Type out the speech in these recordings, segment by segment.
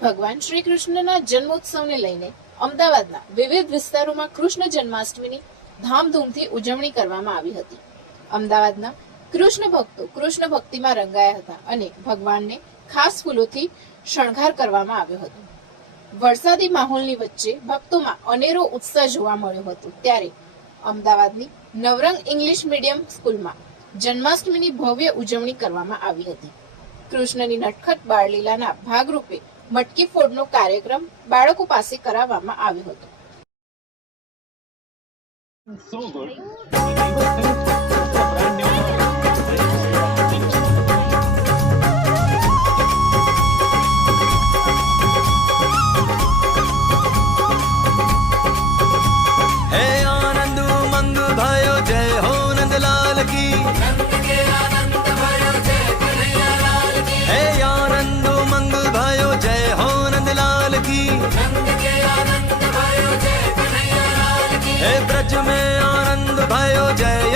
ભગવાન શ્રી કૃષ્ણના જન્મોત્સવને લઈને અમદાવાદના વિવિધ વિસ્તારોમાં કૃષ્ણ જન્માષ્ટમીની ધામધૂમથી ઉજવણી કરવામાં આવી હતી. અમદાવાદના કૃષ્ણ ભક્તો કૃષ્ણ ભક્તિમાં રંગાયા હતા અને ભગવાનને ખાસ ફૂલોથી શણગાર કરવામાં આવ્યો હતો. વરસાદી માહોલની વચ્ચે ભક્તોમાં અનેરો ઉત્સાહ જોવા મળ્યો હતો. ત્યારે અમદાવાદની નવરંગ ઇંગ્લિશ મીડિયમ સ્કૂલમાં જન્માષ્ટમીની ભવ્ય ઉજવણી કરવામાં આવી હતી. કૃષ્ણની નટખટ બાળલીલાના ભાગરૂપે મટકી ફોડનો કાર્યક્રમ બાળકો પાસે કરાવવામાં આવ્યો હતો so good.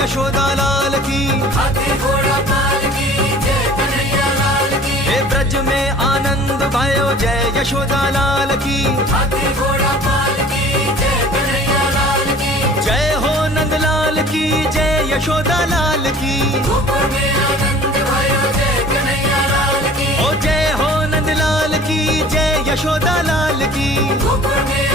भयो जय यशोदा लाल की हे ब्रज में आनंद भयो जय यशोदा लाल की जय हो नंदलाल की जय यशोदा लाल की ओ जय हो नंदलाल की जय यशोदा लाल की